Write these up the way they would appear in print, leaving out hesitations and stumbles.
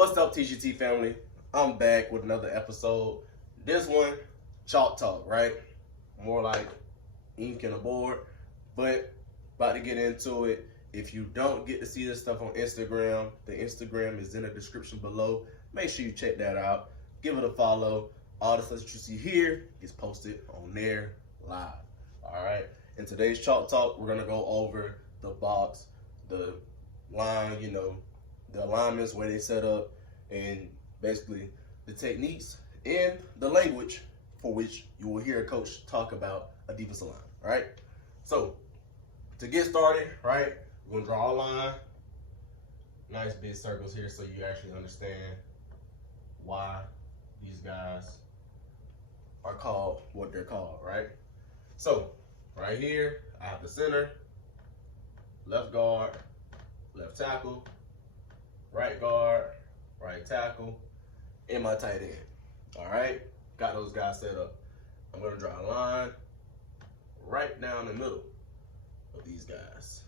What's up, TGT family? I'm back with another episode. This one, chalk talk, right? More like ink and a board, but about to get into it. If you don't get to see this stuff on Instagram, the Instagram is in the description below. Make sure you check that out. Give it a follow. All the stuff that you see here is posted on there live. All right. In today's chalk talk, we're gonna go over the box, the line, the alignments, where they set up, and basically the techniques and the language for which you will hear a coach talk about a defensive line, right? So to get started, right, we're gonna draw a line, nice big circles here so you actually understand why these guys are called what they're called, right? So right here, I have the center, left guard, left tackle, right guard, right tackle, and my tight end. All right, got those guys set up. I'm gonna draw a line right down the middle of these guys.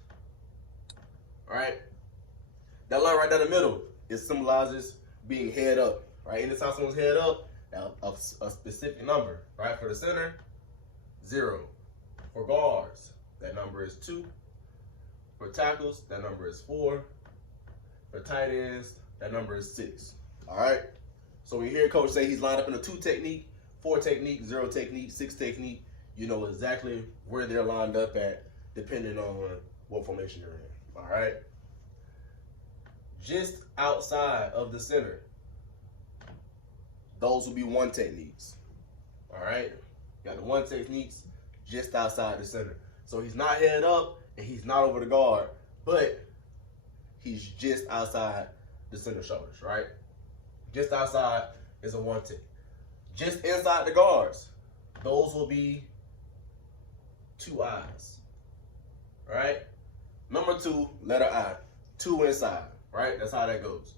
All right, that line right down the middle, it symbolizes being head up, right? Anytime someone's head up, a specific number, right? For the center, 0. For guards, that number is 2. For tackles, that number is 4. For tight ends, that number is 6. All right. So when you hear coach say he's lined up in a 2 technique, 4 technique, 0 technique, 6 technique, you know exactly where they're lined up at, depending on what formation you're in. All right. Just outside of the center, those will be 1 techniques. All right. Got the 1 techniques just outside the center. So he's not head up and he's not over the guard, but he's just outside the center shoulders, right? Just outside is a 1 tick. Just inside the guards, those will be 2 eyes, right? Number 2, letter I, 2 inside, right? That's how that goes.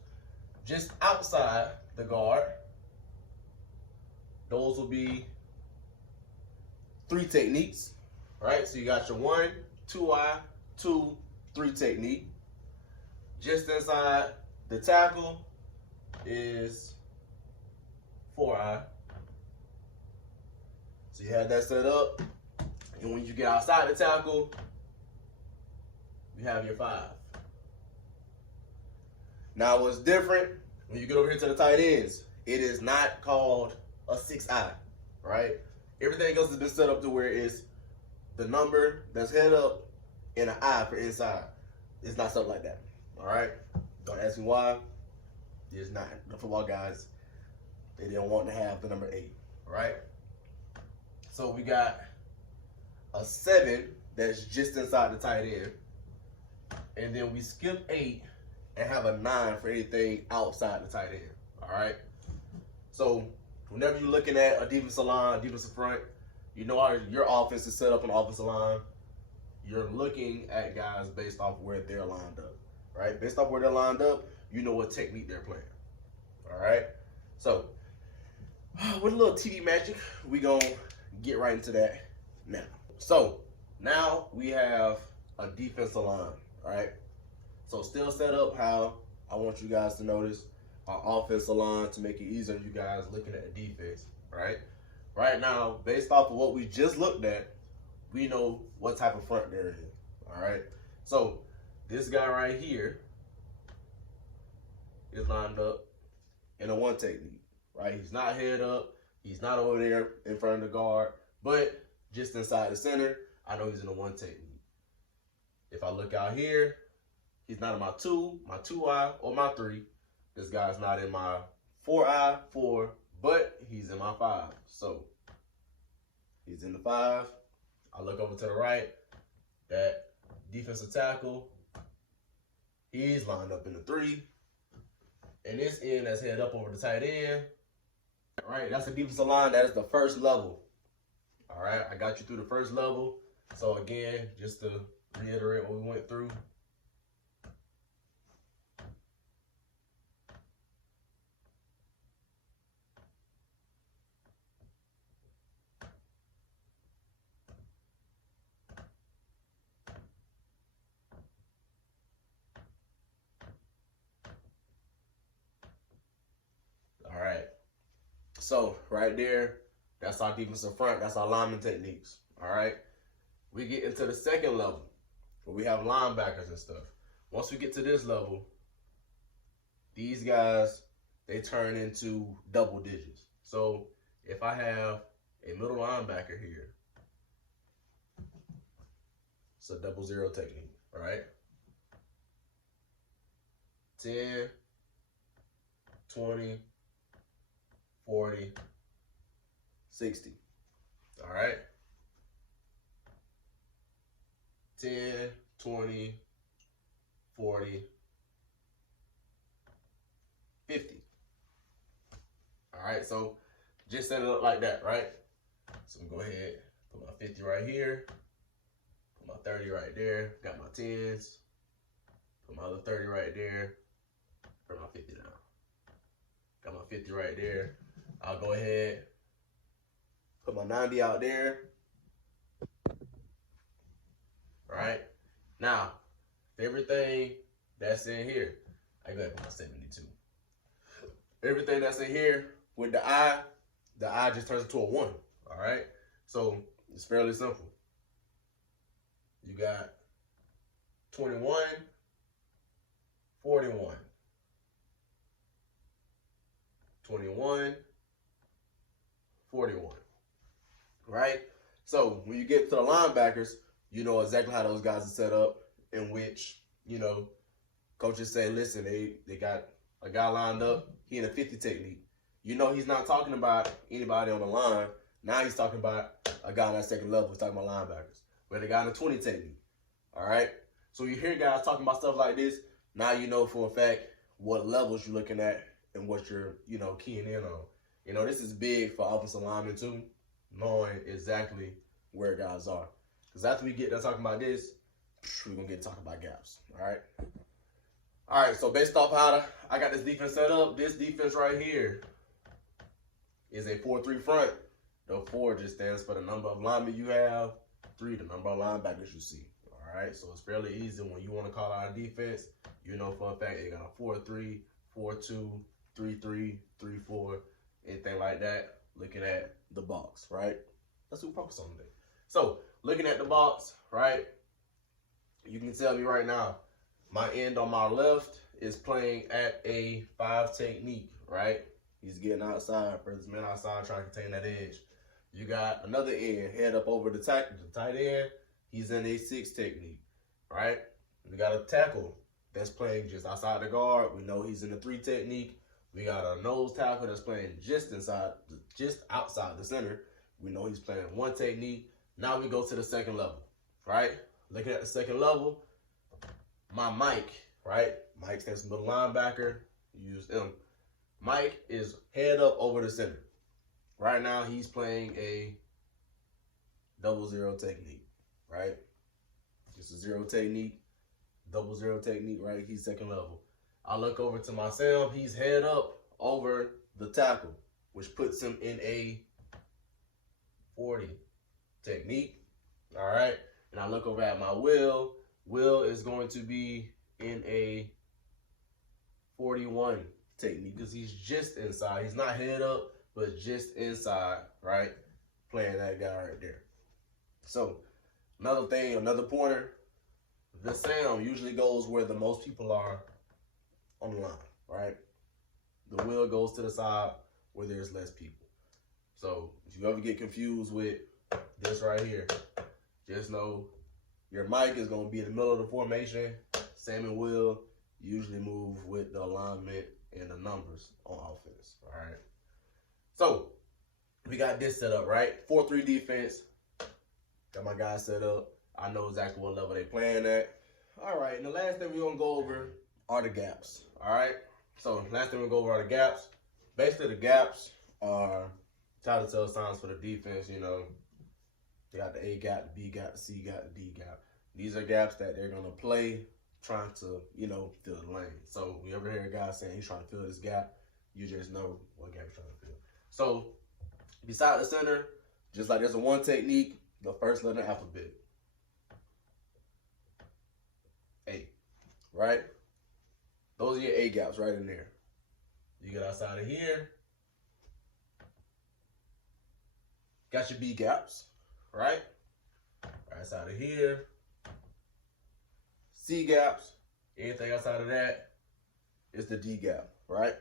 Just outside the guard, those will be 3 techniques, right? So you got your 1, 2 eye, 2, 3 technique. Just inside the tackle is 4 eye. So you have that set up. And when you get outside the tackle, you have your 5. Now what's different, when you get over here to the tight ends, it is not called a 6 eye, right? Everything else has been set up to where it's the number that's head up and an eye for inside. It's not something like that. All right, don't ask me why. It's not. The football guys, they didn't want to have the number 8. All right. So we got a 7 that's just inside the tight end, and then we skip 8 and have a 9 for anything outside the tight end. All right. So whenever you're looking at a defensive line, defensive front, you know how your offense is set up on the offensive line. You're looking at guys based off where they're lined up. Right? Based off where they're lined up, you know what technique they're playing. All right? So, with a little TD magic, we going to get right into that now. So, now we have a defensive line, all right? So, still set up how I want you guys to notice our offensive line to make it easier on you guys looking at the defense, right? Right now, based off of what we just looked at, we know what type of front they're in, all right? So, this guy right here is lined up in a 1 technique, right? He's not head up. He's not over there in front of the guard, but just inside the center, I know he's in a 1 technique. If I look out here, he's not in my 2 eye, or my 3. This guy's not in my 4 eye, 4, but he's in my 5. So he's in the 5. I look over to the right, that defensive tackle, he's lined up in the 3. And this end that's head up over the tight end. All right, that's the defensive line. That is the first level. All right, I got you through the first level. So again, just to reiterate what we went through. So right there, that's our defensive front. That's our lineman techniques. All right. We get into the second level where we have linebackers and stuff. Once we get to this level, these guys, they turn into double digits. So if I have a middle linebacker here, it's a 0-0 technique, all right? 10, 20, 40, 60, all right? 10, 20, 40, 50. All right, so just set it up like that, right? So I'm gonna go ahead, put my 50 right here, put my 30 right there, got my 10s, put my other 30 right there, put my 50 down. Got my 50 right there. I'll go ahead, put my 90 out there. All right, now, everything that's in here, I go ahead and put my 72. Everything that's in here with the I just turns into a 1, all right? So it's fairly simple. You got 21, 41, 21, 41, right? So when you get to the linebackers, you know exactly how those guys are set up, in which, you know, coaches say, listen, they got a guy lined up, he in a 50 technique. You know he's not talking about anybody on the line. Now he's talking about a guy on that second level. He's talking about linebackers. But the guy in a 20 technique. All right? So you hear guys talking about stuff like this, now you know for a fact what levels you're looking at and what you're, you know, keying in on. You know, this is big for offensive linemen too, knowing exactly where guys are. Because after we get done talking about this, we're going to get to talking about gaps. All right? All right, so based off how I got this defense set up, this defense right here is a 4-3 front. The 4 just stands for the number of linemen you have, 3, the number of linebackers you see. All right, so it's fairly easy when you want to call out a defense. You know for a fact you got a 4-3, 4-2, 3-3, 3-4, anything like that. Looking at the box, right? That's what we focus on today. So looking at the box, right? You can tell me right now, my end on my left is playing at a 5 technique, right? He's getting outside, press man outside, trying to contain that edge. You got another end, head up over the tight end. He's in a 6 technique, right? We got a tackle that's playing just outside the guard. We know he's in a 3 technique. We got a nose tackle that's playing just outside the center. We know he's playing 1 technique. Now we go to the second level, right? Looking at the second level, my Mike, right? Mike stands for middle linebacker. Use him. Mike is head up over the center. Right now, he's playing a 0-0 technique, right? It's a 0 technique, 0-0 technique, right? He's second level. I look over to my Sam. He's head up over the tackle, which puts him in a 40 technique, all right? And I look over at my Will. Will is going to be in a 41 technique because he's just inside. He's not head up, but just inside, right? Playing that guy right there. So, another thing, another pointer, the Sam usually goes where the most people are on the line, right? The Will goes to the side where there's less people. So, if you ever get confused with this right here, just know your Mike is going to be in the middle of the formation. Sam and Will usually move with the alignment and the numbers on offense, all right? So, we got this set up, right? 4-3 defense. Got my guys set up. I know exactly what level they playing at. All right, and the last thing we're going to go over are the gaps, all right? So, last thing we're going to go over are the gaps. Basically, the gaps are telltale signs for the defense, you know. They got the A gap, the B gap, the C gap, the D gap. These are gaps that they're going to play trying to, you know, fill the lane. So, when you ever hear a guy saying he's trying to fill this gap, you just know what gap he's trying to fill. So, beside the center, just like there's a 1 technique, the first letter of the alphabet. A, right? Those are your A gaps right in there. You get outside of here, got your B gaps, right? Right side of here. C gaps. Anything outside of that is the D gap, right?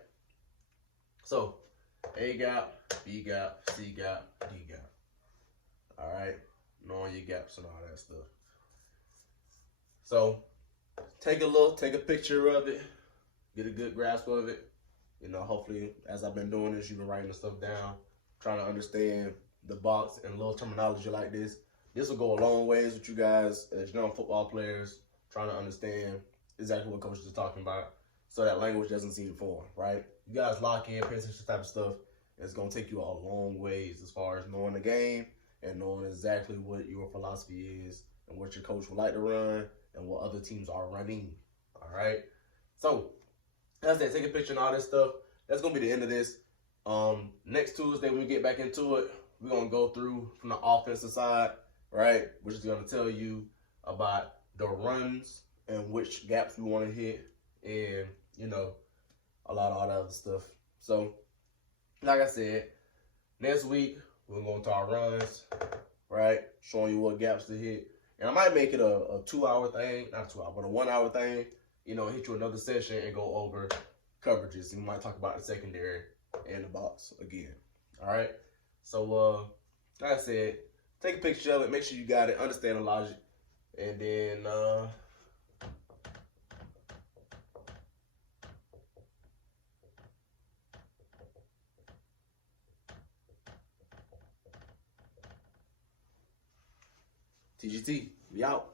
So, A gap, B gap, C gap, D gap. All right? Knowing your gaps and all that stuff. So, take a look, take a picture of it, get a good grasp of it. You know, hopefully, as I've been doing this, you've been writing the stuff down, trying to understand the box and little terminology like this. This will go a long ways with you guys as young football players, trying to understand exactly what coaches are talking about so that language doesn't seem foreign, right? You guys lock in, pay attention to this type of stuff. It's going to take you a long ways as far as knowing the game and knowing exactly what your philosophy is and what your coach would like to run and what other teams are running, all right? So, as I said, take a picture and all this stuff. That's going to be the end of this. Next Tuesday, when we get back into it, we're going to go through from the offensive side, right? Which is going to tell you about the runs and which gaps we want to hit and, you know, a lot of all that other stuff. So, like I said, next week, we're going to our runs, right? Showing you what gaps to hit. And I might make it a 2-hour thing, not a 2 hour, but a 1 hour thing. You know, hit you another session and go over coverages. And we might talk about the secondary and the box again. All right? So, like I said, take a picture of it. Make sure you got it. Understand the logic. And then, TGT, we out.